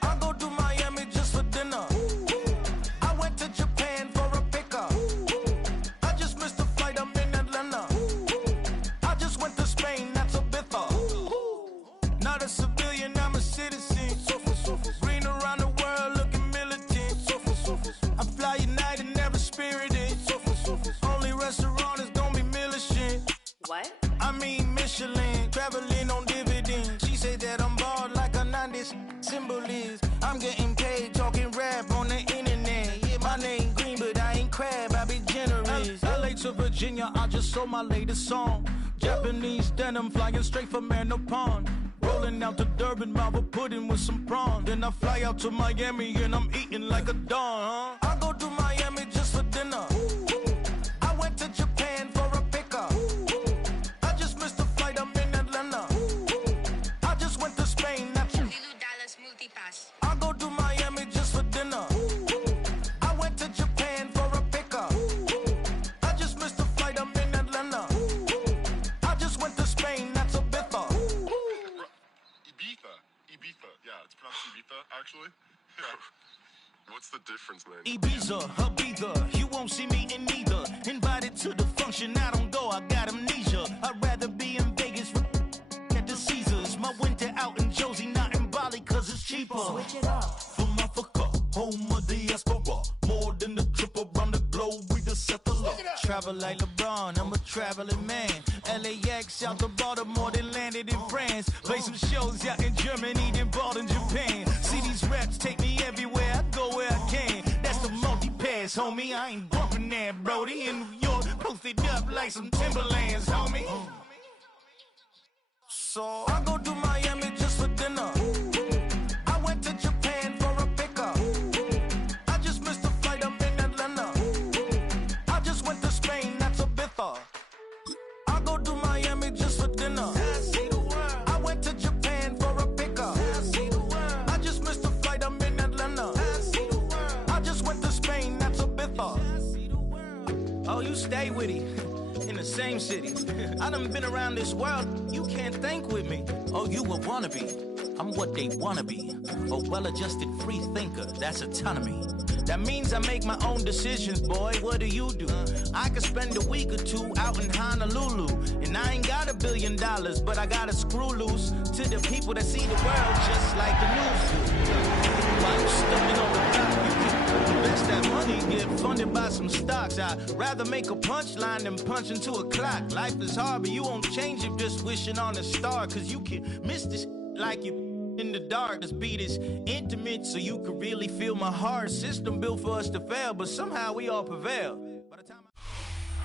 I go to Miami just for dinner. I went to Japan for a pickup. I just missed a flight, I'm in Atlanta. I just went to Spain, that's a bither. Not a civilian, I'm a citizen. Green around the world, looking militant. I fly United, never spirited. Only restaurant is gonna be militant. What? I mean Michelin, traveling on dividends. She said that I'm bald like a 90s symbol is. I'm getting paid, talking rap on the internet. Yeah, my name green, but I ain't crab, I be generous. LA to Virginia, I just sold my latest song. Japanese denim, flying straight from Manapon. Rolling out to Durban, mouth a pudding with some prawn. Then I fly out to Miami and I'm eating like a don, I go to Miami just for dinner. I went to Japan for a pickup. I just missed a flight, I'm in Atlanta. I just went to Spain, that's Dallas multipass. I go to Miami just for dinner. I went to Japan for a pickup. I just missed a flight, I'm in Atlanta. I just went to Spain, that's a bither. Ibiza. Yeah, it's pronounced Ibiza, actually. What's the difference, man? Ibiza, Ibiza, you won't see me in neither. Invited to the function, I don't go, I got amnesia. I'd rather be in Vegas at the Caesars. My winter out in Josie, not in Bali, cause it's cheaper. Switch it up. From Africa, home of diaspora. More than the trip around the globe, we the settler. Travel like LeBron, I'm a traveling man. LAX out to Baltimore, then landed in France. Play some shows out in Germany, then bought in Japan. See these raps take me everywhere, I go where I can. That's the multi-pass, homie, I ain't bumping that, Brody. In New York, posted up like some Timberlands, homie. So I go to Miami just for dinner. I went to Japan for a pickup. I just missed a flight, I'm in Atlanta. I just went to Spain, that's a bither. I go to Miami just for dinner. I went to Japan for a pickup. I just missed a flight, I'm in Atlanta. I just went to Spain, that's a bither. Oh, you stay with it. In the same city. I done been around this world, you can't think with me. Oh, you a wannabe. I'm what they wanna be. A well-adjusted free thinker, that's autonomy. That means I make my own decisions, boy, what do you do? I could spend a week or two out in Honolulu. And I ain't got $1 billion, but I got a screw loose to the people that see the world just like the news do. While you stumbling on the block, you can invest that money, get funded by some stocks. I'd rather make a punchline than punch into a clock. Life is hard, but you won't change it just wishing on a star. Cause you can miss this like you in the dark. This beat is intimate, so you can really feel my heart. System built for us to fail, but somehow we all prevail.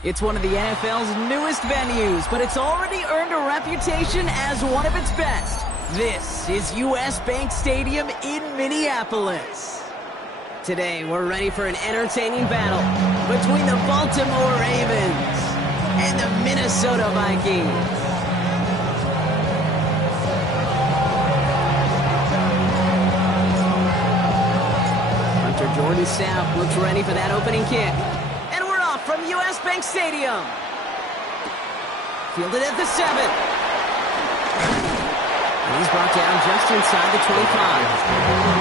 It's one of the NFL's newest venues, but it's already earned a reputation as one of its best. This is US Bank Stadium in Minneapolis. Today, we're ready for an entertaining battle between the Baltimore Ravens and the Minnesota Vikings. Jordan Sapp looks ready for that opening kick. And we're off from US Bank Stadium. Fielded at the 7. And he's brought down just inside the 25.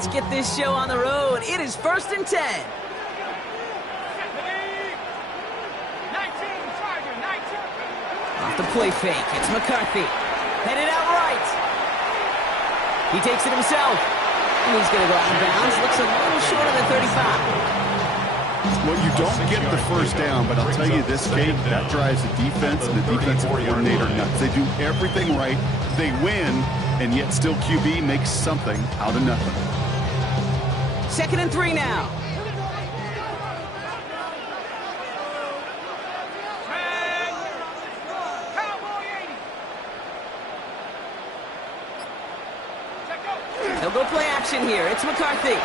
Let's get this show on the road. It is 1st and 10. Off the play fake, it's McCarthy. Headed out right. He takes it himself. And he's going to go out of bounds. Looks a little short of the 35. Well, you don't get the first down, but I'll tell you this, Kate, that drives the defense and the defensive coordinator nuts. They do everything right. They win, and yet still QB makes something out of nothing. 2nd and 3 now. They'll go play action here. It's McCarthy.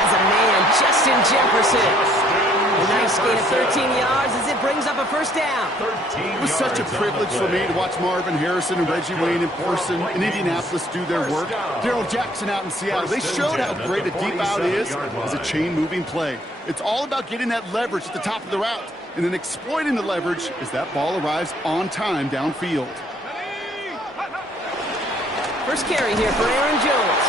As a man, Justin Jefferson. A nice gain of 13 yards as it brings up a first down. It was such a privilege for me to watch Marvin Harrison and Reggie Wayne in person in Indianapolis do their work. Daryl Jackson out in Seattle. They showed how great a deep out is as a chain-moving play. It's all about getting that leverage at the top of the route and then exploiting the leverage as that ball arrives on time downfield. First carry here for Aaron Jones.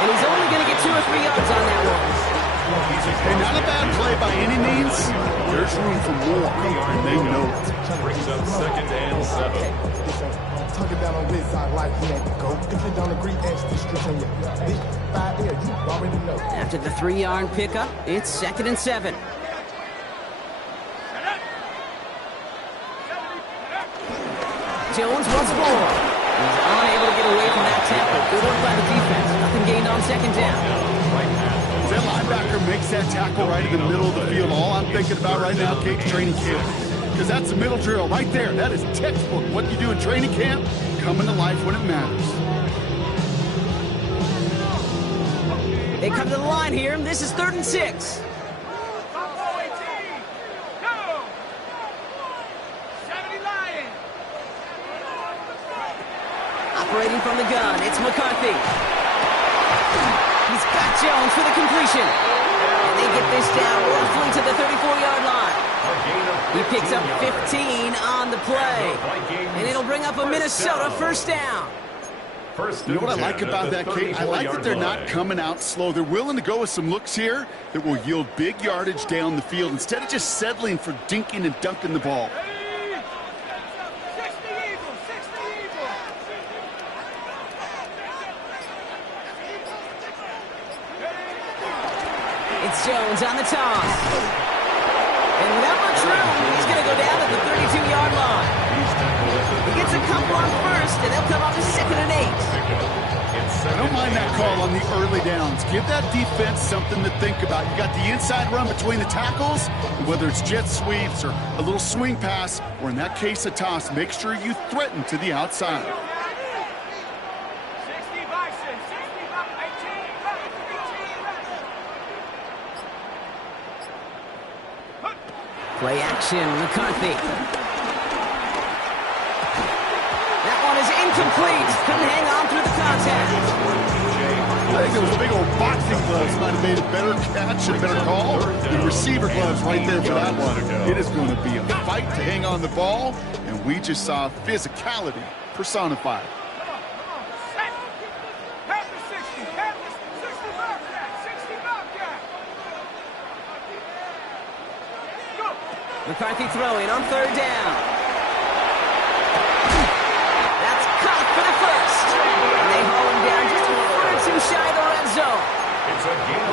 And he's only going to get 2 or 3 yards on that one. And not a bad play by any means. There's room for more, and they know it. Brings up 2nd and 7. Tuck it down on this side like he ain't go. If you don't agree, ask the streets on your big 5 there. You already know. After the 3-yard pickup, it's 2nd and 7. Jones once more. He's unable to get away from that tackle. Good work by the defense. Nothing gained on 2nd down. That linebacker makes that tackle right in the middle of the field. All I'm thinking about right now, Kate's training camp. Because that's the middle drill right there. That is textbook. What you do in training camp, coming to life when it matters. They come to the line here, and this is 3rd and 6. Operating from the gun, it's McCarthy. He's got Jones for the completion. And they get this down roughly to the 34-yard line. He picks up 15 on the play. And it'll bring up a Minnesota first down. You know what I like about that, Kate? I like that they're not coming out slow. They're willing to go with some looks here that will yield big yardage down the field instead of just settling for dinking and dunking the ball. It's Jones on the toss. And without much room, he's going to go down at the 32-yard line. He gets a couple on first, and they'll come up to 2nd and 8. I don't mind that call on the early downs. Give that defense something to think about. You got the inside run between the tackles, and whether it's jet sweeps or a little swing pass, or in that case a toss, make sure you threaten to the outside. Play action, McCarthy. That one is incomplete. Couldn't hang on through the contact. I think those big old boxing gloves might have made a better catch and a better call. The receiver gloves right there for that one. It is going to be a fight to hang on the ball, and we just saw physicality personified. McCarthy throwing on 3rd down. That's caught for the first. And they haul him down just a foot or two shy of the red zone.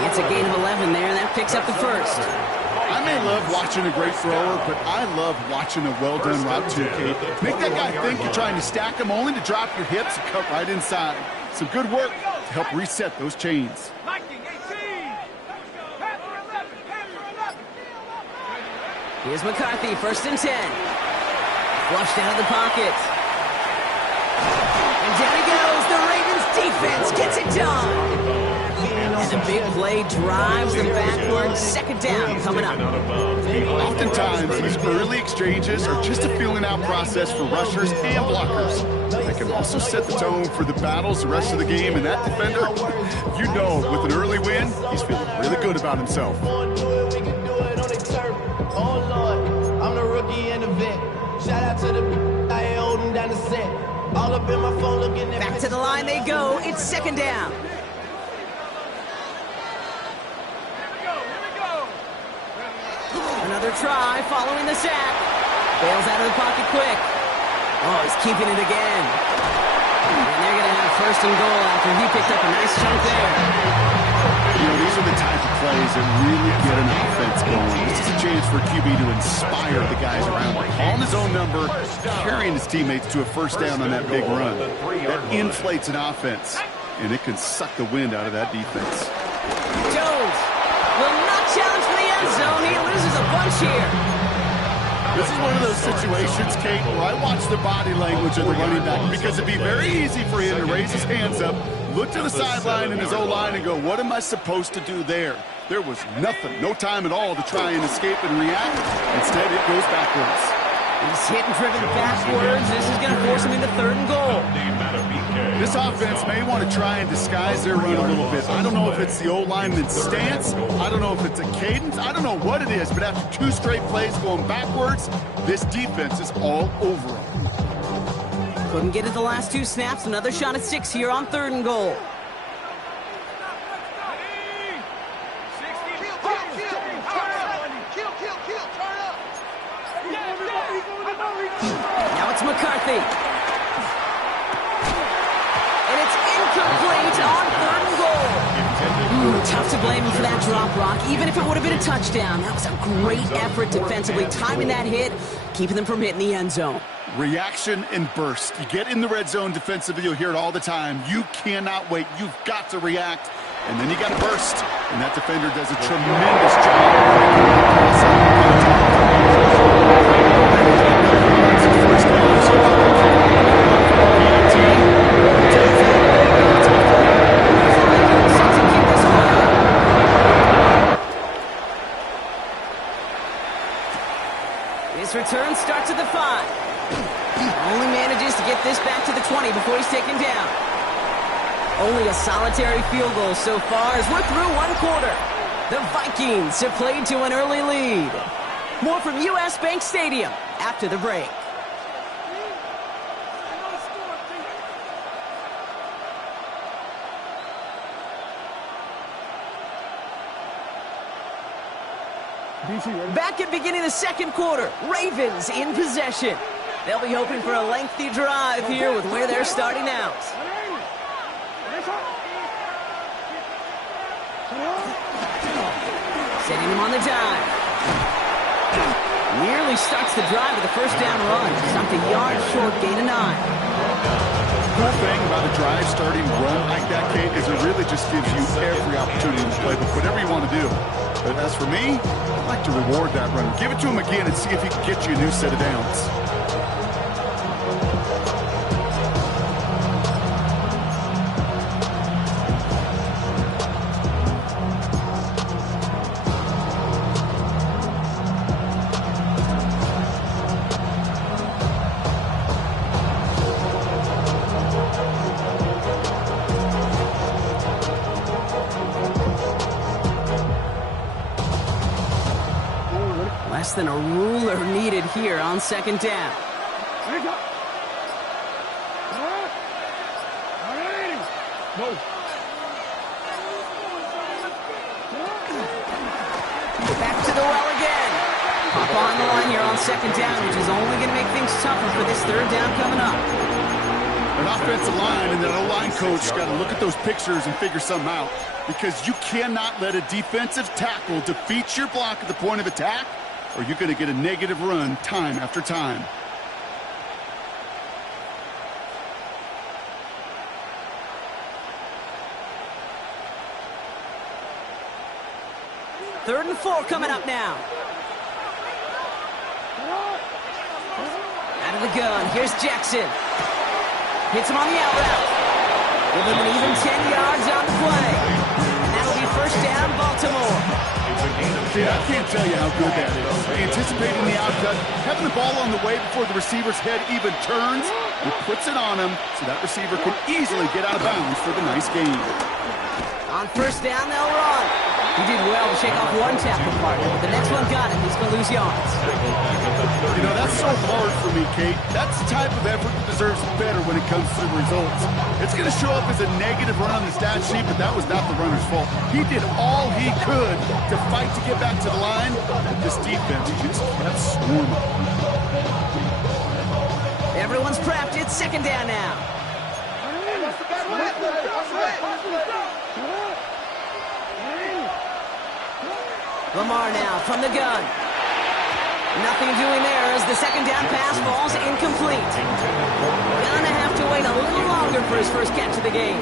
It's a gain of 11 there, and that picks up the first. I may love watching a great thrower, but I love watching a well-done route too, Kate. Make that guy think you're trying to stack him only to drop your hips and cut right inside. Some good work to help reset those chains. Here's McCarthy, 1st and 10. Flushed out of the pocket. And down he goes. The Ravens defense gets it done. And a big play drives them backwards. 2nd down coming up. Oftentimes, these early exchanges are just a feeling out process for rushers and blockers. They can also set the tone for the battles the rest of the game. And that defender, you know, with an early win, he's feeling really good about himself. Oh Lord, I'm the rookie in the vet. Shout out to the I ain't holding down the set. All up in my phone looking at. Back to the line they go. It's 2nd down. Another try following the sack. Bails out of the pocket quick. Oh, he's keeping it again. And they're going to have 1st and goal after he picked up a nice chunk there. You know, these are the type of plays that really get an offense going. This is a chance for QB to inspire the guys around him. Calling his own number, carrying his teammates to a 1st down on that big run. That inflates an offense, and it can suck the wind out of that defense. Jones will not challenge for the end zone. He loses a bunch here. This is one of those situations, Kate, where I watch the body language of the running back because it'd be very easy for him to raise his hands up, look to the sideline in his O-line and go, what am I supposed to do there? There was nothing, no time at all to try and escape and react. Instead, it goes backwards. He's hit and driven backwards. This is going to force him into 3rd and goal. This offense may want to try and disguise their run a little bit. I don't know if it's the O-lineman's stance. I don't know if it's a cadence. I don't know what it is, but after 2 straight plays going backwards, this defense is all over them. Couldn't get it the last 2 snaps. Another shot at 6 here on 3rd and goal. Now it's McCarthy. And it's incomplete on 3rd and goal. Tough to blame him for that drop, Rock, even if it would have been a touchdown. That was a great effort defensively, timing that hit, keeping them from hitting the end zone. Reaction and burst. You get in the red zone defensively, you'll hear it all the time. You cannot wait. You've got to react, and then you got to burst. And that defender does a tremendous job. His return starts at the 5. Only manages to get this back to the 20 before he's taken down. Only a solitary field goal so far as we're through 1 quarter. The Vikings have played to an early lead. More from US Bank Stadium after the break. Back at beginning of the 2nd quarter, Ravens in possession. They'll be hoping for a lengthy drive here with where they're starting out. Setting him on the dive. Nearly starts the drive with a 1st down run. Stopped a yard short, gain of 9. Cool thing about a drive starting run like that, Kate, is it really just gives you every opportunity to play with whatever you want to do. But as for me, I'd like to reward that run. Give it to him again and see if he can get you a new set of downs. Less than a ruler needed here on 2nd down. Back to the well again. Hop on the line here on 2nd down, which is only going to make things tougher for this 3rd down coming up. An offensive line and an O-line coach got to look at those pictures and figure something out, because you cannot let a defensive tackle defeat your block at the point of attack, or you're going to get a negative run time after time. Third and 4 coming up now. Out of the gun, here's Jackson. Hits him on the out route. Give him an even 10 yards on the play. And that'll be 1st down, Baltimore. Yeah, I can't tell you how good that is. Anticipating the outcut, having the ball on the way before the receiver's head even turns, he puts it on him so that receiver can easily get out of bounds for the nice gain. On 1st down, they'll run. He did well to shake off one tackle partner, but the next one got him. He's going to lose yards. You know, that's so hard for me, Kate. That's the type of effort that deserves better when it comes to the results. It's going to show up as a negative run on the stat sheet, but that was not the runner's fault. He did all he could to fight to get back to the line, but this defense just kept swarming. Everyone's prepped. It's 2nd down now. Lamar now from the gun. Nothing doing there as the 2nd down pass falls incomplete. Gonna have to wait a little longer for his first catch of the game.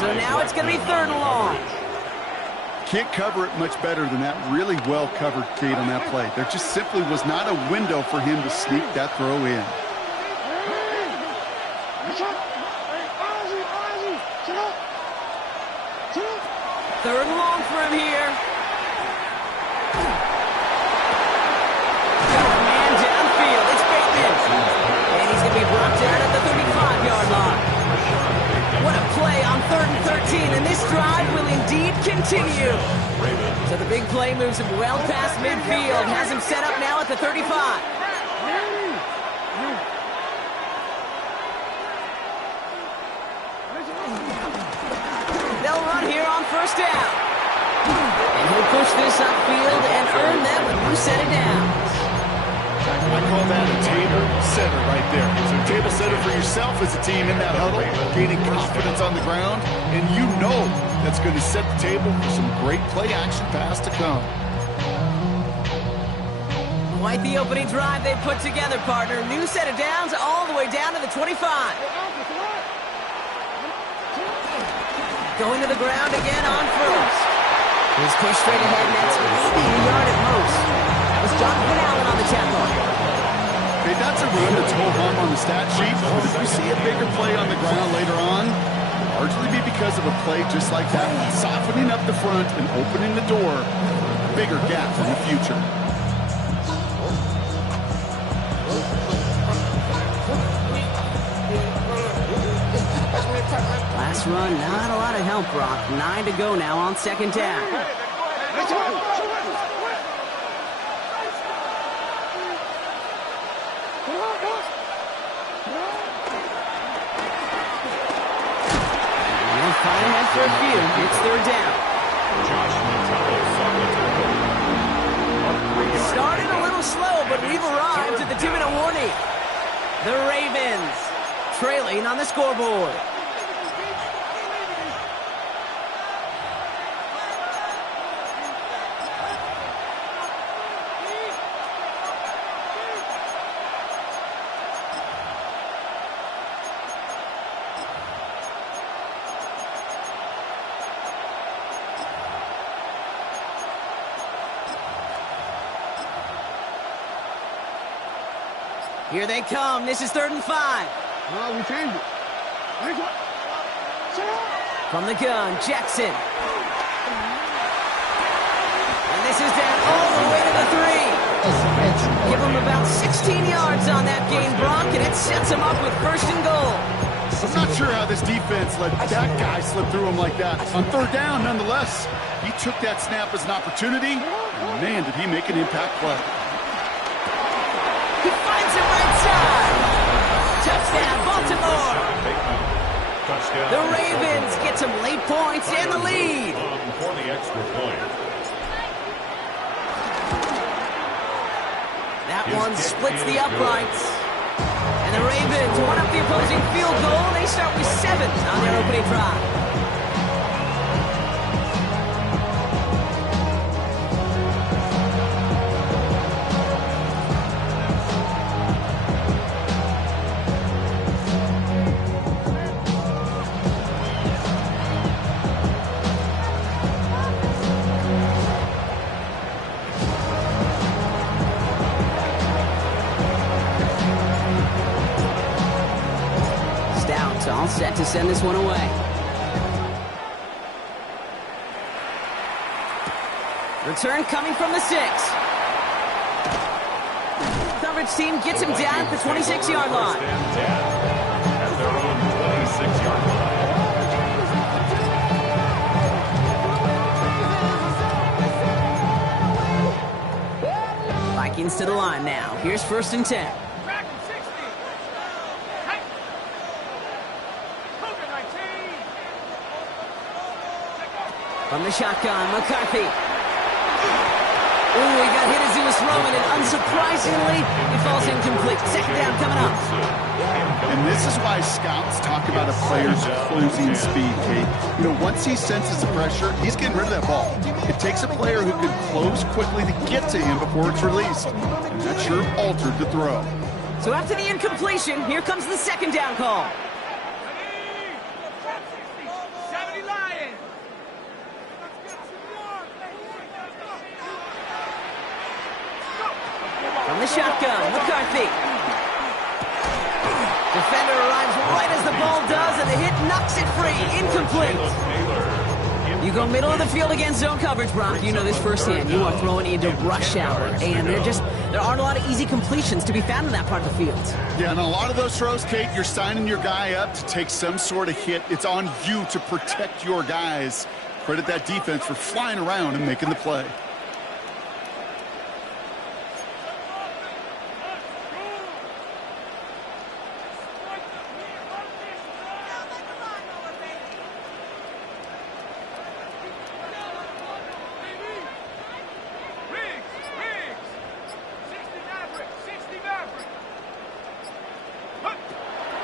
So now it's gonna be 3rd and long. Can't cover it much better than that really well covered, Kate, on that play. There just simply was not a window for him to sneak that throw in. Third and long for him here. Got a man downfield. It's Bateman. And he's going to be brought down at the 35-yard line. What a play on 3rd and 13, and this drive will indeed continue. So the big play moves him well past midfield, has him set up now at the 35. They'll run here on first down. And he'll push this upfield and earn them a new set of downs. I call that a table setter right there. So table setter for yourself as a team in that huddle, gaining confidence on the ground, and you know that's going to set the table for some great play-action pass to come. Quite the opening drive they put together, partner. New set of downs all the way down to the 25. Going to the ground again on first. He's pushed straight ahead, and that's maybe a yard at most. That was Jonathan Allen on the tackle. Okay, that's a run that's ho-hum on the stat sheet, but if we see a bigger play on the ground later on, it'll largely be because of a play just like that, softening up the front and opening the door, a bigger gap in the future. Last run, not a lot of help, Brock. 9 to go now on second down. And fight ahead for a few. It's third down. Started a little slow, but we've arrived at the 2-minute warning. The Ravens trailing on the scoreboard. Here they come. This is 3rd and 5. No, we changed it. From the gun, Jackson. And this is down all the way to the 3. Give him about 16 yards on that gain, Brock, and it sets him up with 1st and goal. I'm not sure how this defense let that guy slip through him like that. On 3rd down, nonetheless, he took that snap as an opportunity, and man, did he make an impact play. He finds him right side. Touchdown, Baltimore. The Ravens get some late points and the lead. For the extra point. That one splits the uprights. And the Ravens one up the opposing field goal. They start with 7 on their opening drive. All set to send this one away. Return coming from the 6. Coverage team gets him down at the 26-yard line. At their own 26-yard line. Vikings to the line now. Here's 1st and 10. From the shotgun, McCarthy. Ooh, he got hit as he was throwing it. Unsurprisingly, it falls incomplete. 2nd down coming up. And this is why scouts talk about a player's closing speed, Kate. You know, once he senses the pressure, he's getting rid of that ball. It takes a player who can close quickly to get to him before it's released. And that sure altered the throw. So after the incompletion, here comes the 2nd down call. From the shotgun, McCarthy. Defender arrives right as the ball does, and the hit knocks it free. Incomplete. You go middle of the field against zone coverage, Brock. You know this firsthand. You are throwing into rush hour, and there aren't a lot of easy completions to be found in that part of the field. Yeah, and a lot of those throws, Kate, you're signing your guy up to take some sort of hit. It's on you to protect your guys. Credit that defense for flying around and making the play.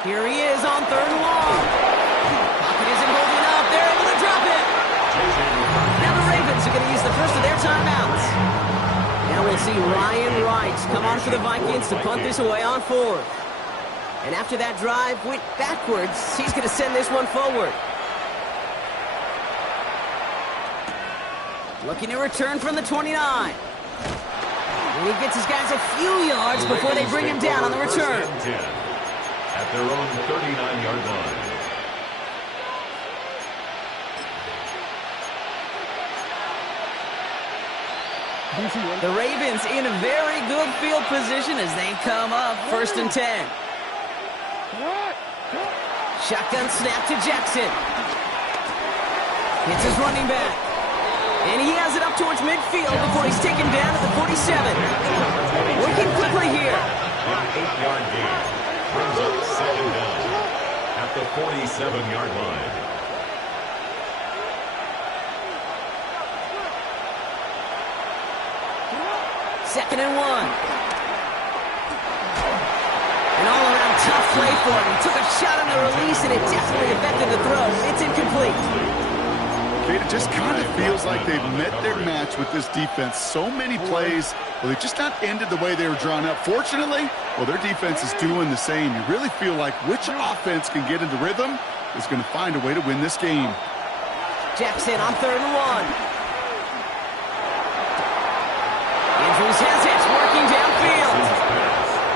Here he is on third and long. Pocket isn't holding up. They're able to drop it. Now the Ravens are going to use the first of their timeouts. Now we'll see Ryan Wright come on for the Vikings to punt this away on fourth. And after that drive went backwards, he's going to send this one forward. Looking to return from the 29. And he gets his guys a few yards before they bring him down on the return. At their own 39-yard line. The Ravens in a very good field position as they come up 1st and 10. Shotgun snap to Jackson. Hits his running back. And he has it up towards midfield before he's taken down at the 47. Working quickly here. An 8-yard gain. Brings up 2nd down at the 47-yard line. Second and 1. An all-around tough play for him. He took a shot on the release, and it definitely affected the throw. It's incomplete. Kate, it just kind of feels like they've met their match with this defense. So many plays, well, they've just not ended the way they were drawn up. Fortunately, well, their defense is doing the same. You really feel like which offense can get into rhythm is going to find a way to win this game. Jackson on 3rd and 1. Andrews has it, working downfield.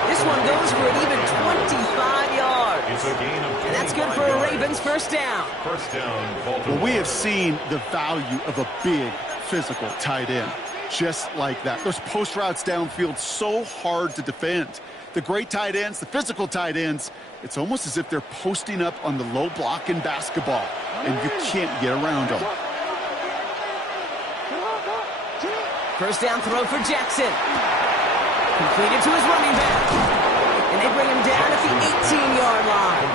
This one goes for an even 25 yards. It's a gain of 25 and that's good for a Ravens first down. First down, Baltimore. Well, we have seen the value of a big, physical tight end. Just like that. Those post routes downfield, so hard to defend. The great tight ends, the physical tight ends, it's almost as if they're posting up on the low block in basketball, and you can't get around them. First down throw for Jackson. Completed to his running back. And they bring him down at the 18-yard line.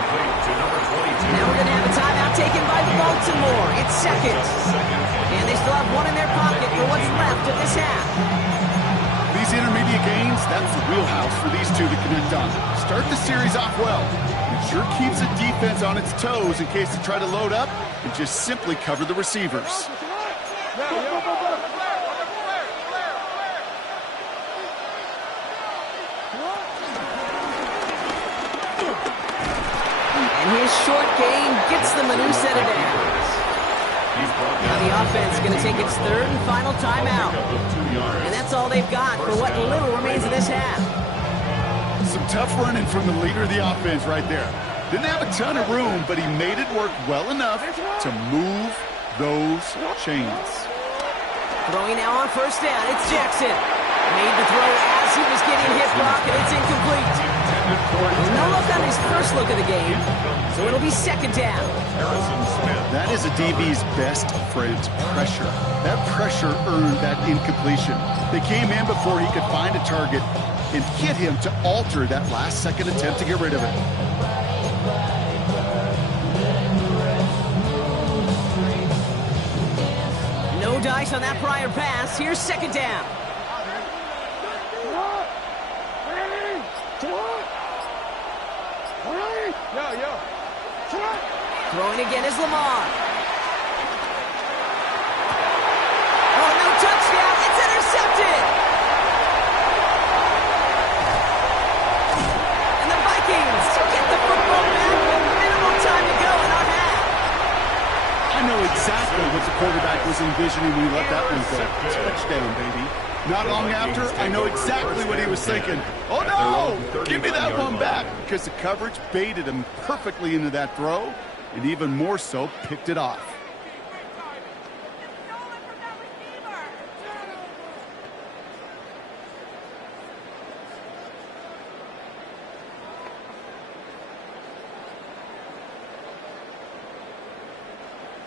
Now we're going to have a timeout taken by Baltimore. It's second. And they still have one in their pocket for what's left of this half. These intermediate gains, that's the wheelhouse for these two to connect on. Start the series off well. It sure keeps the defense on its toes in case they try to load up and just simply cover the receivers. And his short gain gets them a new set of downs. Now the offense is going to take its 3rd and final timeout. And that's all they've got for what little remains of this half. Some tough running from the leader of the offense right there. Didn't have a ton of room, but he made it work well enough to move those chains. Throwing now on first down, it's Jackson. Made the throw as he was getting hit, Brock, and it's incomplete. No look on his first look of the game, so it'll be 2nd down. That is a DB's best friend, pressure. That pressure earned that incompletion. They came in before he could find a target and hit him to alter that last-second attempt to get rid of it. No dice on that prior pass. Here's 2nd down. Throwing again is Lamar. Oh, no touchdown. It's intercepted. And the Vikings get the football back with minimal time to go in our half. I know exactly what the quarterback was envisioning when he let that one go. Touchdown, baby. Not long after, I know exactly what he was thinking. Oh, no! Give me that one back! Because the coverage baited him perfectly into that throw, and even more so, picked it off.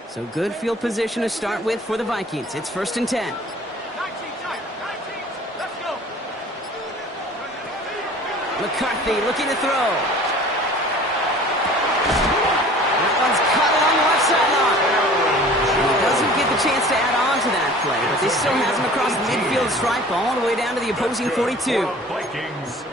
So good field position to start with for the Vikings. It's 1st and 10. McCarthy looking to throw. That one's caught along the left sideline. He doesn't get the chance to add on to that play, but this still has him across the midfield stripe all the way down to the opposing 42.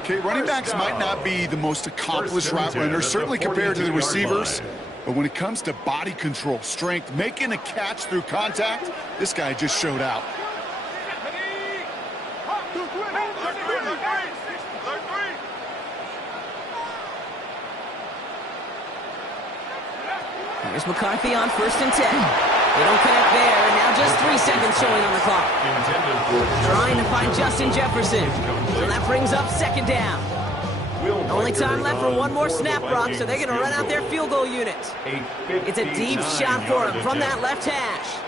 Okay, running backs might not be the most accomplished route runners, certainly compared to the receivers. But when it comes to body control, strength, making a catch through contact, this guy just showed out. Here's McCarthy on 1st and 10. They don't connect there, and now just 3 seconds showing on the clock. Trying to find Justin Jefferson. So that brings up 2nd down. Only time left for one more snap, Brock, so they're going to run out their field goal unit. It's a deep shot for him from that left hash.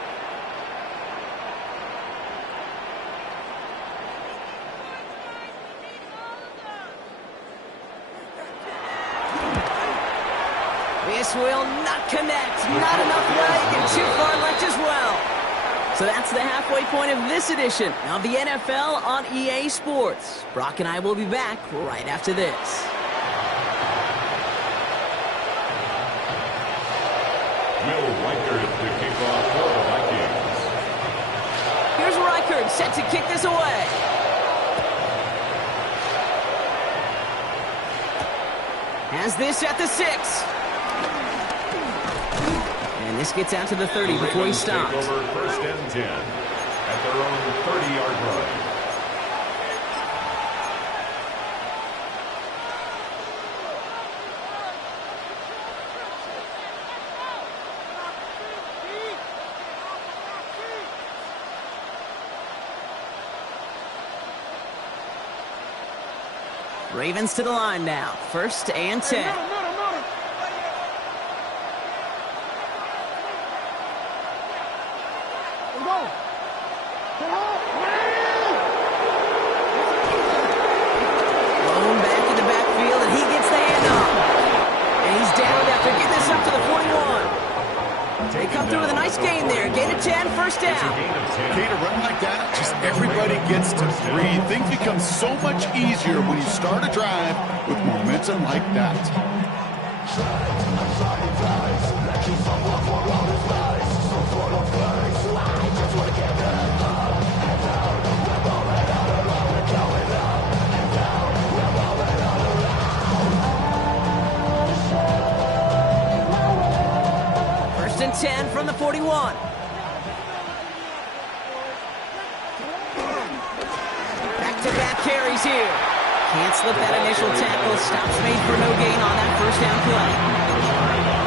This will not connect. Not enough leg and too far left as well. So that's the halfway point of this edition of the NFL on EA Sports. Brock and I will be back right after this. Will Reichard to kick off for the Vikings. Here's Reichard set to kick this away. Has this at the 6. And this gets out to the 30 before he stops. Take over 1st and 10 at their own 30-yard line. Ravens to the line now. 1st and 10. Blown back in the backfield, and he gets the handoff. And he's down after getting this up to the 41. They come through with a nice gain there. Gain of 10, 1st down. Okay, to run like that, just everybody gets to breathe. Things become so much easier when you start a drive with momentum like that. First and 10 from the 41. Back-to-back carries here. Can't slip that initial tackle. Stops made for no gain on that 1st down play.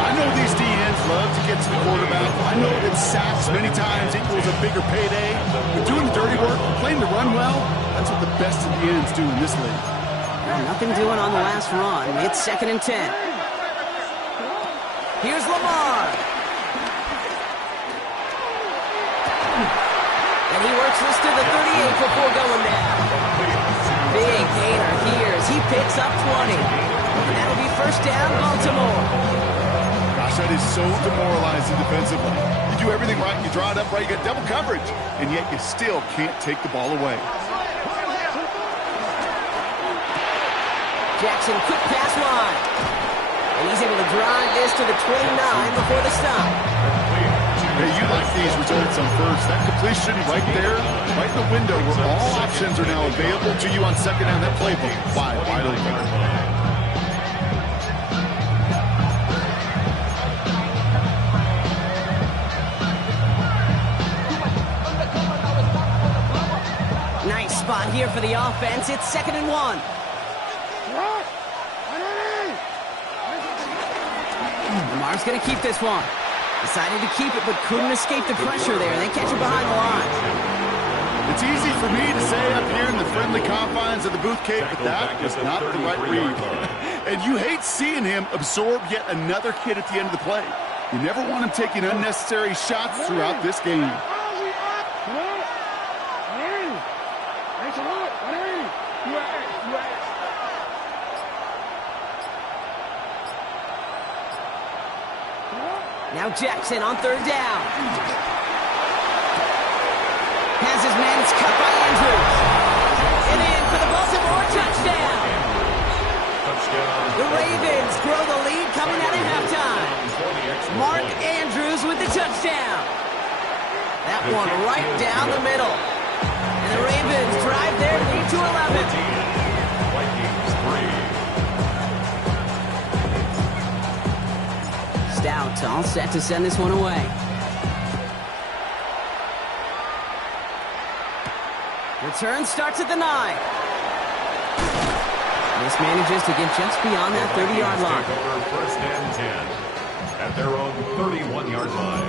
I know these DNs love to get to the quarterback. I know that sacks many times equals a bigger payday. But doing the dirty work, playing the run well, that's what the best of the ends do in this league. Nothing doing on the last run. It's 2nd and 10. Here's Lamar. And he works this to the 38 before going down. Big gainer here as he picks up 20. And that'll be 1st down, Baltimore. Gosh, that is so demoralizing defensively. You do everything right, you draw it up right, you get double coverage, and yet you still can't take the ball away. Jackson, quick pass wide. And he's able to drive this to the 29 before the stop. Hey, you like these results on 1st. That completion right there, right in the window where all options are now available to you on 2nd down. That playbook, wide open. Nice spot here for the offense. It's 2nd and 1. Lamar's going to keep this one. Decided to keep it, but couldn't escape the pressure there. They catch it behind the line. It's easy for me to say up here in the friendly confines of the booth cave, but that was not the right read. And you hate seeing him absorb yet another hit at the end of the play. You never want him taking unnecessary shots throughout this game. Now Now Jackson on third down. Has his man, it's cut by Andrews. And in for the Baltimore touchdown. The Ravens grow the lead coming out of halftime. Mark Andrews with the touchdown. That one right down the middle. And the Ravens drive their lead to 11. Vikings 3. Stout all set to send this one away. Return starts at the 9. Mismanages to get just beyond that 30-yard line. Take over first and 10 at their own 31-yard line.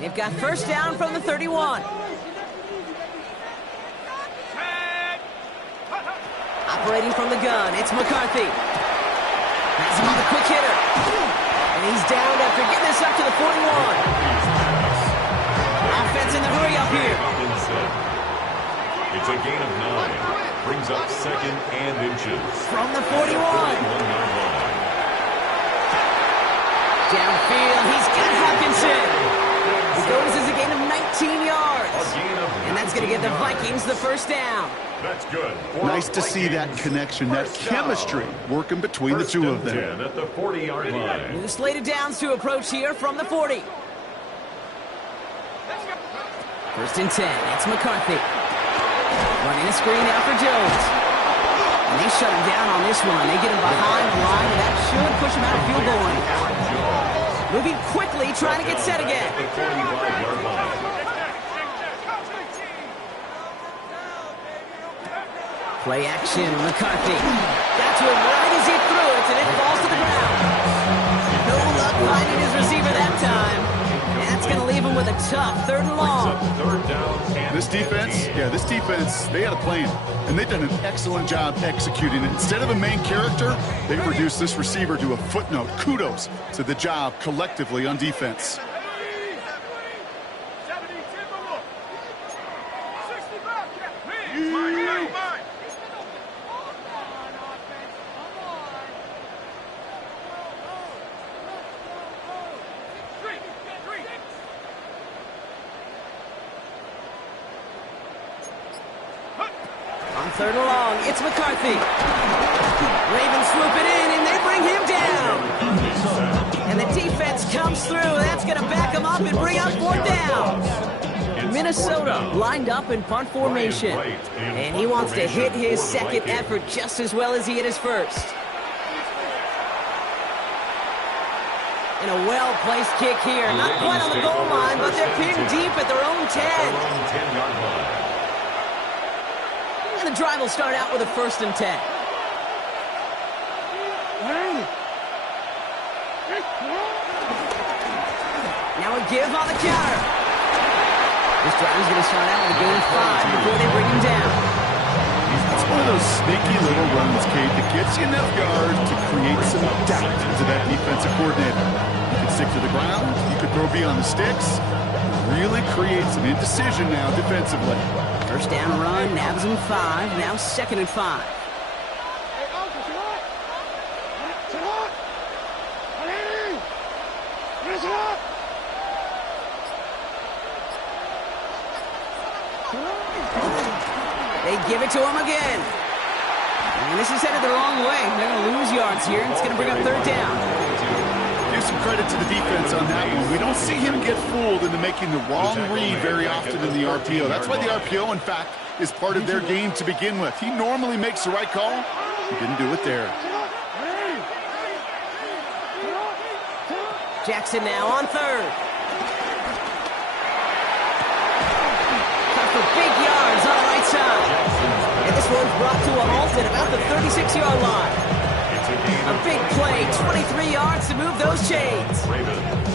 They've got first down from the 31. Operating from the gun, it's McCarthy. Has him with a quick hitter. And he's down after getting this up to the 41. Offense in the hurry up here. It's a gain of 9. Brings up second and inches. From the 41. Downfield, he's got Hawkinson. He goes as a gain of 19 yards. And that's going to get the Vikings the first down. That's good. Nice to see that connection, that chemistry working between the two of them. 10 at the 40-yard line. New slated downs to approach here from the 40. First and 10, it's McCarthy. Running a screen out for Jones. And they shut him down on this one. They get him behind the line, and that should push him out of field goal range. Moving quickly, trying to get set again. Play action, McCarthy. Got to him right as he threw it, and it falls to the ground. No luck finding his receiver that time. And that's going to leave him with a tough third and long. This defense, they had a plan, and they've done an excellent job executing it. Instead of a main character, they reduced this receiver to a footnote. Kudos to the job collectively on defense. Third and long, it's McCarthy. Ravens swoop it in, and they bring him down. And the defense comes through. That's going to back him up and bring up fourth down. Minnesota lined up in punt formation. And he wants to hit his second effort just as well as he hit his first. And a well-placed kick here. Not quite on the goal line, but they're pinned deep at their own 10. The drive will start out with a first and 10. Now a give on the counter. This drive is going to start out with a gain of 5 before they bring him down. It's one of those sneaky little runs, Kate, that gets you enough yards to create some doubt to that defensive coordinator. You can stick to the ground. You could throw beyond the sticks. Really create some indecision now defensively. First down run, nabs him 5, now second and 5. They give it to him again. And this is headed the wrong way. They're going to lose yards here, and it's going to bring up third down. Give some credit to the defense on that one. We don't see him get fooled into making the wrong read very often in the RPO. That's why the RPO, in fact, is part of their game to begin with. He normally makes the right call. He didn't do it there. Jackson now on third. Cut for big yards on the right side. And this one's brought to a halt at about the 36-yard line. A big play, 23 yards to move those chains.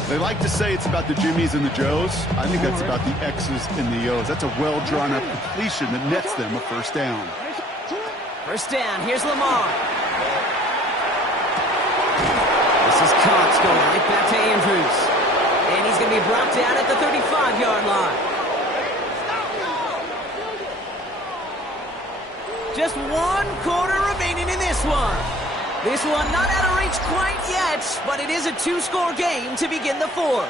They like to say it's about the Jimmies and the Joes. I think that's about the X's and the O's. That's a well-drawn-up completion that nets them a first down. First down, here's Lamar. This is Cox going right back to Andrews. And he's going to be brought down at the 35-yard line. Just 1 quarter remaining in This one not out of reach quite yet, but it is a two-score game to begin the fourth.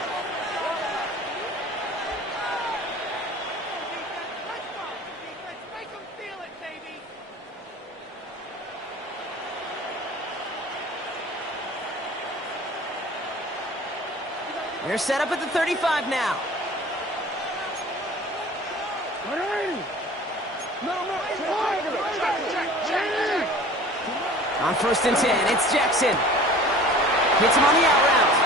They're set up at the 35 now. On 1st and 10, it's Jackson. Hits him on the out route.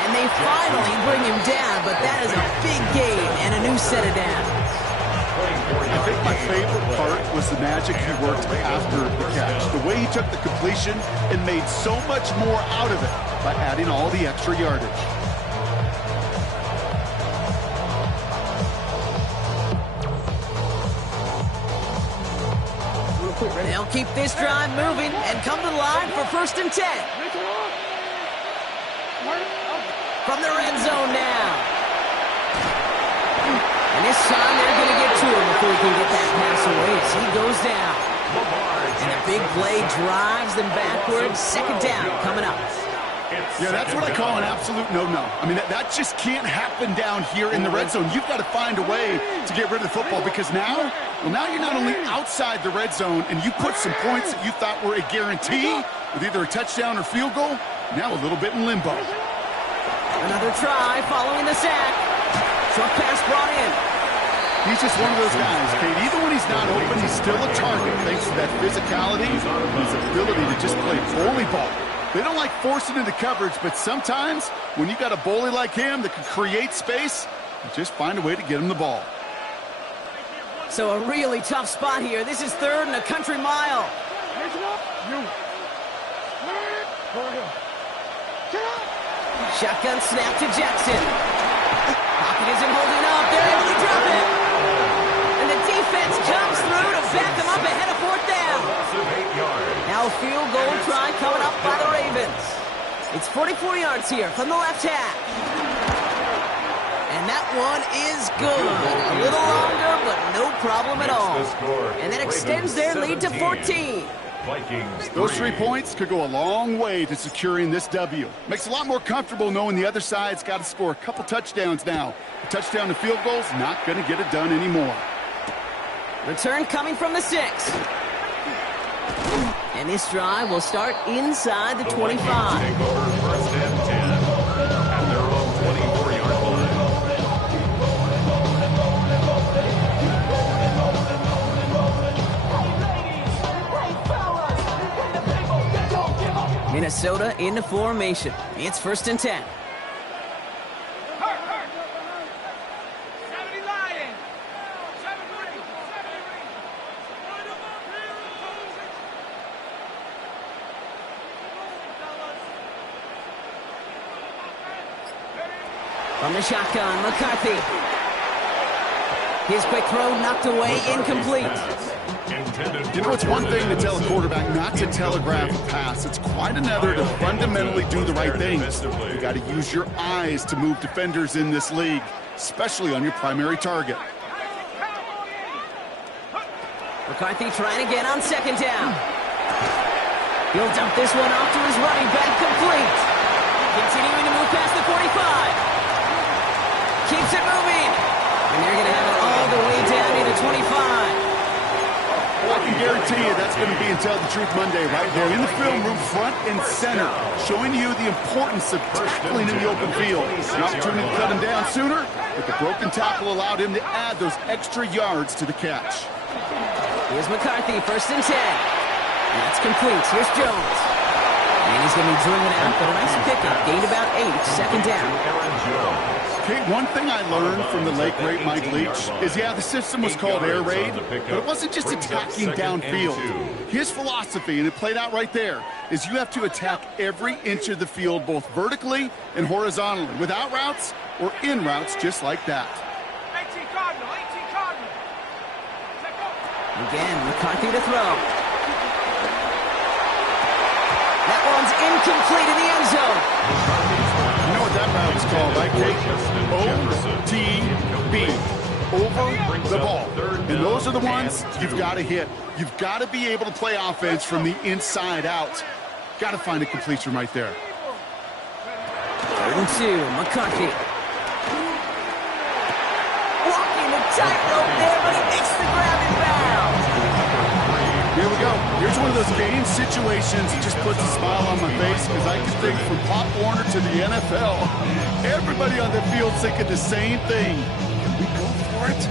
And they finally bring him down, but that is a big gain and a new set of downs. I think my favorite part was the magic he worked after the catch. The way he took the completion and made so much more out of it by adding all the extra yardage. They'll keep this drive moving and come to the line for 1st and 10. From the red zone now. And this time they're going to get to him before he can get that pass away as he goes down. And a big play drives them backwards. 2nd down coming up. Yeah, that's what I call an absolute no-no. I mean, that just can't happen down here in the red zone. You've got to find a way to get rid of the football because now you're not only outside the red zone and you put some points that you thought were a guarantee with either a touchdown or field goal, now a little bit in limbo. Another try following the sack. Short pass brought in. He's just one of those guys, Kate. Even when he's not open, he's still a target thanks to that physicality and his ability to just play bully ball. They don't like forcing into coverage, but sometimes when you got a bully like him that can create space, you just find a way to get him the ball. So a really tough spot here. This is 3rd and a country mile. Shotgun snap to Jackson. Pocket isn't holding up. They're able to drop it. And the defense comes through to back them up ahead of 4th down. Now a field goal try coming up by the Ravens. It's 44 yards here from the left half. And that one is good. A little longer, but no problem at all. And that extends their lead to 14. Those 3 points could go a long way to securing this W. Makes it a lot more comfortable knowing the other side's got to score a couple touchdowns now. A touchdown to field goal's not going to get it done anymore. Return coming from the 6. And this drive will start inside the 25. Take over 1st and 10 at their own 24-yard line. Minnesota into formation. It's 1st and 10. From the shotgun, McCarthy. His quick throw knocked away, incomplete. You know, it's one thing to tell a quarterback not to telegraph a pass. It's quite another to fundamentally do the right things. You got to use your eyes to move defenders in this league, especially on your primary target. McCarthy trying again on 2nd down. He'll dump this one off to his running back, complete. Continuing to move past the 45. Keeps it moving. And they're going to have it all the way down to the 25. I can guarantee you that's going to be Tell the Truth Monday right there in the film room, front and center, showing you the importance of tackling in the open field. An opportunity to cut him down sooner, but the broken tackle allowed him to add those extra yards to the catch. Here's McCarthy, 1st and 10. That's complete. Here's Jones. And he's going to be driven out, but a nice pickup. Gained about 8, 2nd down. Okay, one thing I learned from the late great Mike Leach is, yeah, the system was called air raid, but it wasn't just attacking downfield. His philosophy, and it played out right there, is you have to attack every inch of the field, both vertically and horizontally, without routes or in routes just like that. Again, McCarthy to throw. That one's incomplete in the end zone. You know what that route was called, right, Kate? OTB. over the ball. And those are the ones you've got to hit. You've got to be able to play offense from the inside out. Got to find a completion right there. 3rd and 2, McCarthy. Walking the tightrope there, but he makes the grab in bounds. Here we go. Here's one of those game situations that just puts a smile on my face because I can think from Pop Warner to the NFL. Everybody on the field thinking the same thing. Can we go for it?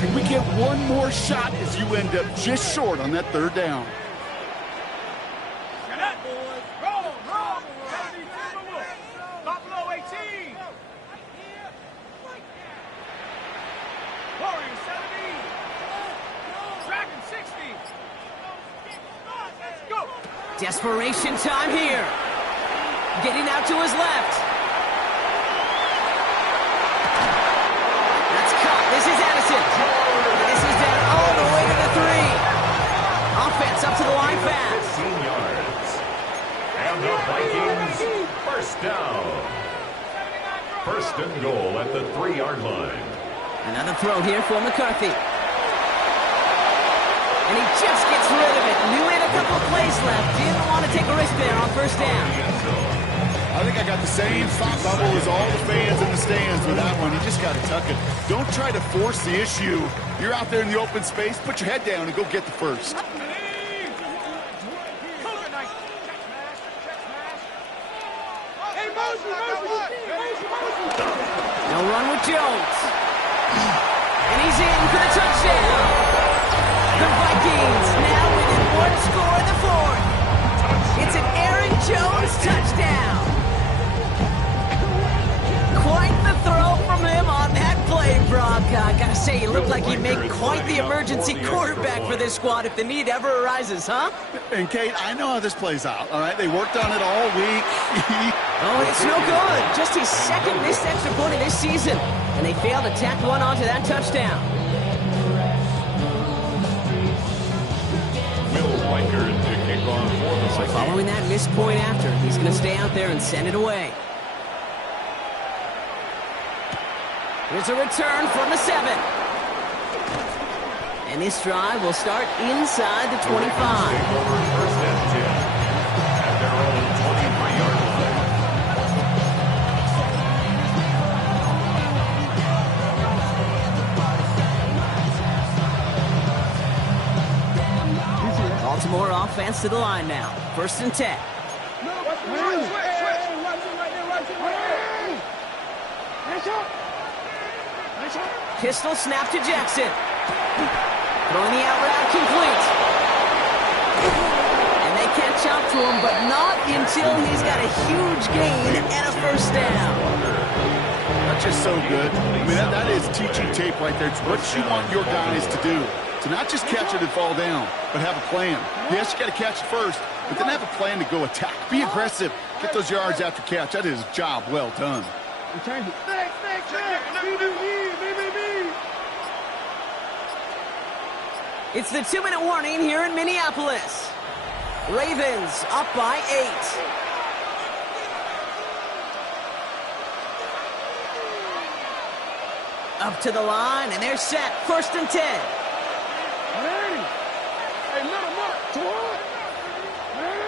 Can we get one more shot as you end up just short on that 3rd down? Desperation time here. Getting out to his left. That's caught. This is Addison. This is down all the way to the 3. Offense up to the line fast. 15 yards. And the Vikings, 1st down. 1st and goal at the 3-yard line. Another throw here for McCarthy. And he just gets rid of it. Knew he had a couple of plays left. Didn't want to take a risk there on 1st down. I think I got the same thought bubble as all the fans in the stands with that one. You just got to tuck it. Don't try to force the issue. You're out there in the open space. Put your head down and go get the 1st. No run with Jones. And he's in for the touchdown. The Vikings now within 1 score in the 4th. It's an Aaron Jones touchdown. Quite the throw from him on that play, Brock. I gotta say, he looked like he made quite the emergency quarterback for this squad if the need ever arises, huh? And Kate, I know how this plays out, all right? They worked on it all week. Oh, it's no good. Just his 2nd missed extra point of this season. And they failed to tack one onto that touchdown. So following that missed point after, he's going to stay out there and send it away. Here's a return from the 7. And this drive will start inside the 25. 1st and 10 at their own 23-yard line. Baltimore offense to the line now. 1st and 10. Pistol snap to Jackson. Throwing the out route complete. And they catch up to him, but not until he's got a huge gain and a 1st down. That's just so good. I mean, that is teaching tape right there. It's what you want your guys to do. To not just catch it and fall down, but have a plan. Yes, you got to catch it first, but then have a plan to go attack. Be aggressive. Get those yards after catch. That is a job well done. It's the 2-minute warning here in Minneapolis. Ravens up by 8. Up to the line, and they're set. 1st and 10.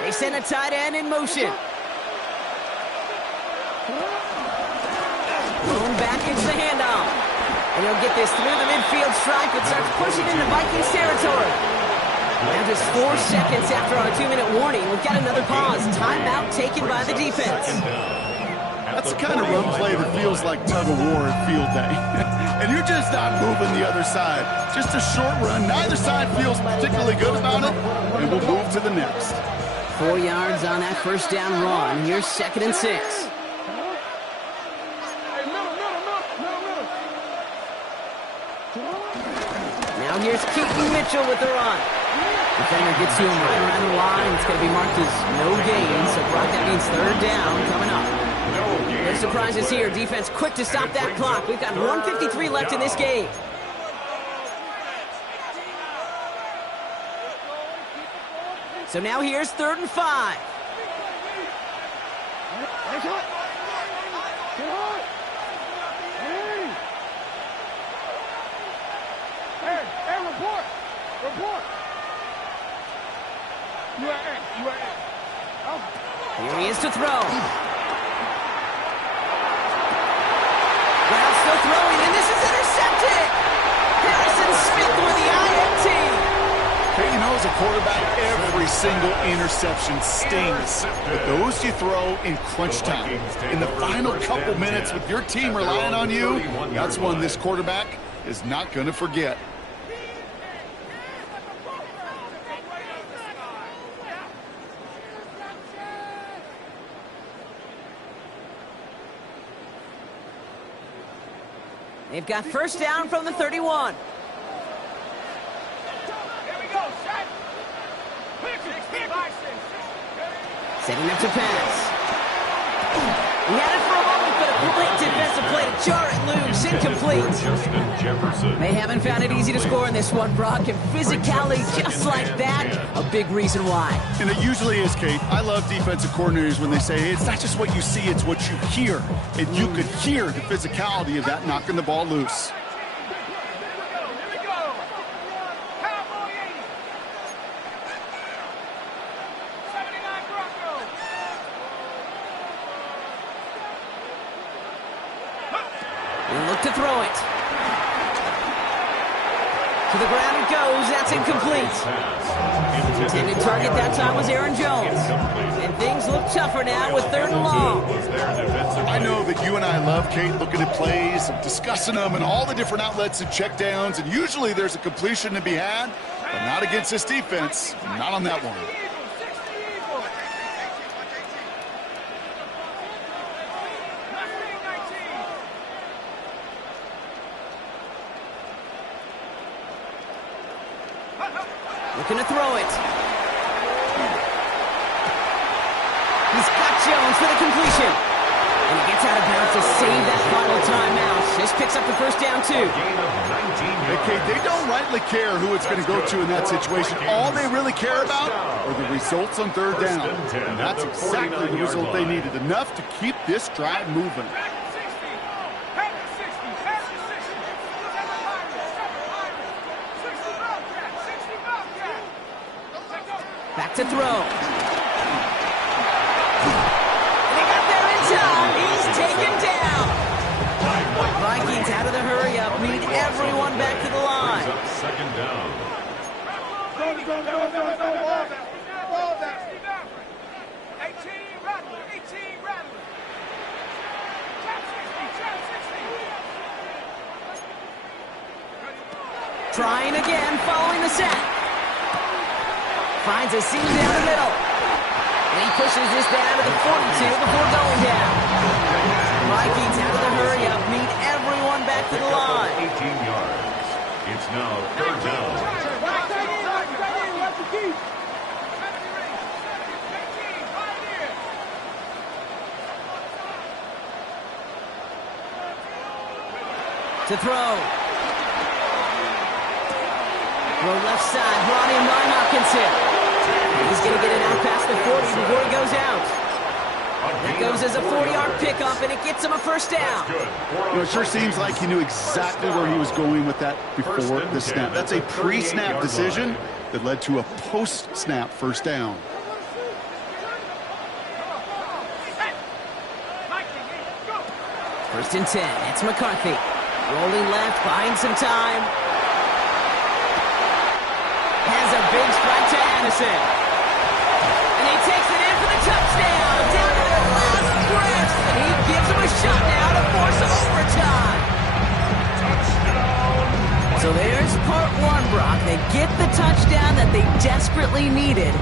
They send a tight end in motion. Going back into the handoff. And he'll get this through the midfield stripe and starts pushing into Vikings territory. Now just 4 seconds after our 2-minute warning, we've got another pause. Timeout taken by the defense. That's the kind of run play that feels like tug-of-war at field day. And you're just not moving the other side. Just a short run. Neither side feels particularly good about it. And we'll move to the next. 4 yards on that 1st down run. Here's 2nd and 6. Now here's Keaton Mitchell with the run. Defender gets to him right around the line. It's going to be marked as no gain. So Brock, that means 3rd down coming up. No surprises here. Defense quick to stop that clock. We've got 1:53 left in this game. So now here's 3rd and 5. Here he is to throw. Brown still throwing, and this is intercepted. Harrison Smith with the INT. Hey, you know, as a quarterback, every single interception stings. But those you throw in crunch time. In the final couple minutes with your team relying on you, that's one this quarterback is not going to forget. They've got first down from the 31. Setting up to pass. He had it for a moment, but a quick defensive play to jar it loose. Incomplete. They haven't found it easy to score in this one, Brock, and physicality just like that, a big reason why. And it usually is, Kate. I love defensive coordinators when they say, hey, it's not just what you see, it's what you hear. And you could hear the physicality of that knocking the ball loose. To throw it. To the ground it goes. That's incomplete. Intended target that time was Aaron Jones. And things look tougher now with 3rd and long. I know that you and I love, Kate, looking at plays and discussing them and all the different outlets and checkdowns. And usually there's a completion to be had, but not against this defense. Not on that one. Looking to throw it. He's got Jones for the completion. And he gets out of bounds to save that final timeout. This picks up the first down, too. Hey, Kate, they don't rightly care who it's going to go to in that situation. All they really care about are the results on 3rd down. And that's exactly the result they needed. Enough to keep this drive moving. Back to throw. And they got there in time. He's taken down. Vikings out of the hurry-up. Need everyone back to the line. 2nd down. Trying again, following the set. Finds a seam down the middle. And he pushes this down to the 42 before going down. Vikings out of the hurry-up. Need everyone back to the line. 18 yards. It's now 3rd down. To throw. Throw left side, brought in by Hopkinson. He's going to get it out past the 40 before he goes out. That goes as a 40-yard pickup, and it gets him a first down. You know, it sure seems like he knew exactly where he was going with that before the snap. That's a pre-snap decision that led to a post-snap first down. First and 10, it's McCarthy. Rolling left, buying some time. Has a big strike to Anderson. And he takes it in for the touchdown. Down to their last breaths. And he gives him a shot now to force overtime. So there's part one, Brock. They get the touchdown that they desperately needed.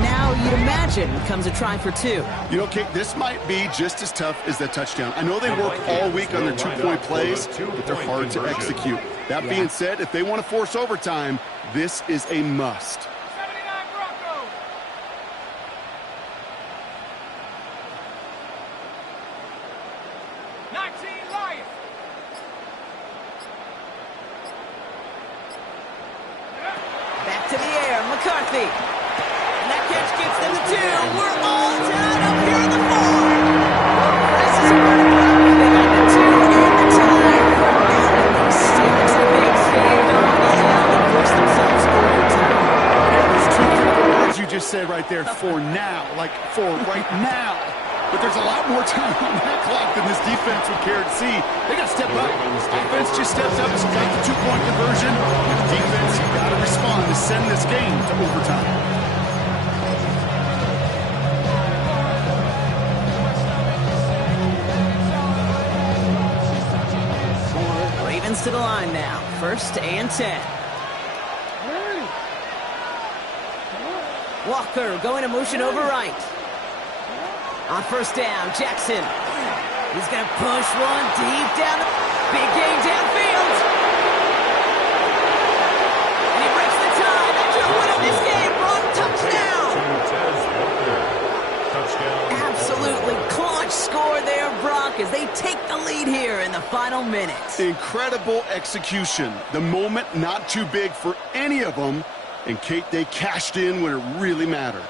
Now, you'd imagine, comes a try for 2. You know, Kate, this might be just as tough as that touchdown. I know they work all week on their 2-point plays, but they're hard to execute. That being said, if they want to force overtime, this is a must. Back to the air, McCarthy. And that catch gets them to 2. We're all tied up here in the 4. Well, this is a pretty block. They got the 2 and the tie. And they steal the big save on the end and force themselves over just said right there, for now, like for right now. But there's a lot more time on that clock than this defense would care to see. They got to step up. Offense just steps up, so got the two-point conversion. And the defense, you got to respond to send this game to overtime. Ravens to the line now. 1st and 10. Walker going to motion over right. On 1st down, Jackson. He's going to push one deep down the big game downfield. And he breaks the tie. That should win in this game. Run touchdown. Absolutely clutch score there, Brock, as they take the lead here in the final minutes. Incredible execution. The moment not too big for any of them. And Kate, they cashed in when it really mattered.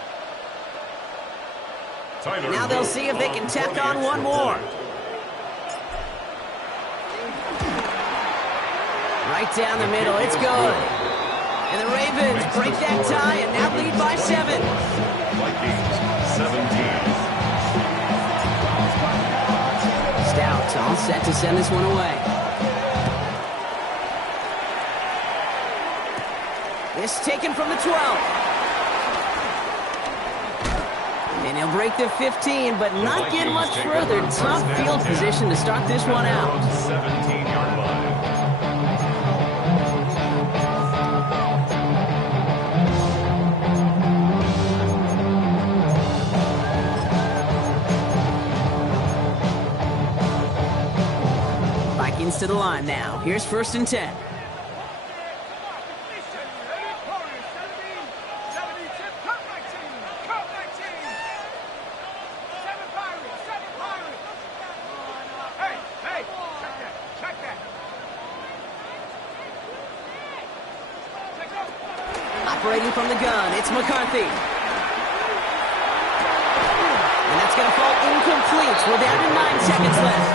Now they'll see if they can tack on one more. Right down the middle, it's good. And the Ravens break that tie and now lead by 7. Vikings 17. Stout all set to send this one away. This taken from the 12. And he'll break the 15, but not get much further. Tough field position to start this one out. 17-yard line. Vikings to the line now. Here's 1st and 10. Operating from the gun, it's McCarthy. And that's going to fall incomplete. We're down to 9 seconds left.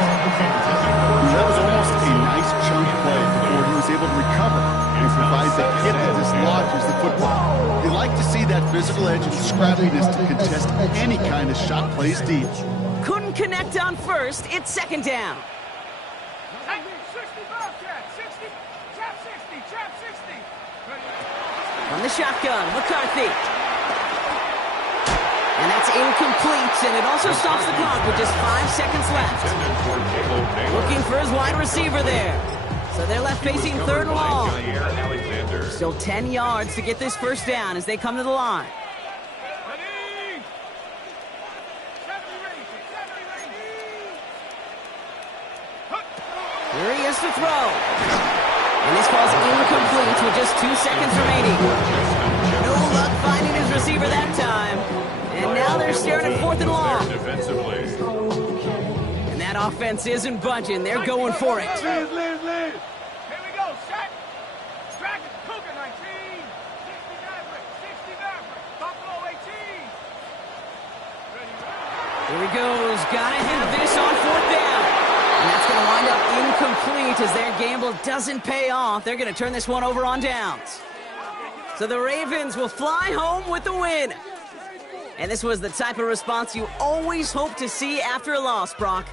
That was almost a nice chunk play before he was able to recover and provide the hit that dislodges the football. They like to see that physical edge and scrappiness to contest any kind of shot plays deep. Couldn't connect on 1st. It's 2nd down. From the shotgun, McCarthy. And that's incomplete, and it also stops the clock with just 5 seconds left. Looking for his wide receiver there. So they're left facing 3rd and long. Still 10 yards to get this 1st down as they come to the line. Here he is to throw. And this falls incomplete with just 2 seconds remaining. No luck finding his receiver that time. And now they're staring at 4th and long. And that offense isn't budging. They're going for it. Here we go. Set. Track it. Cougar 19. 60 Maverick. 60 Maverick. Buffalo 18. Here he goes. Gotta have this on 4th down. And that's going to wind up incomplete as their gamble doesn't pay off. They're going to turn this one over on downs. So the Ravens will fly home with the win. And this was the type of response you always hope to see after a loss, Brock.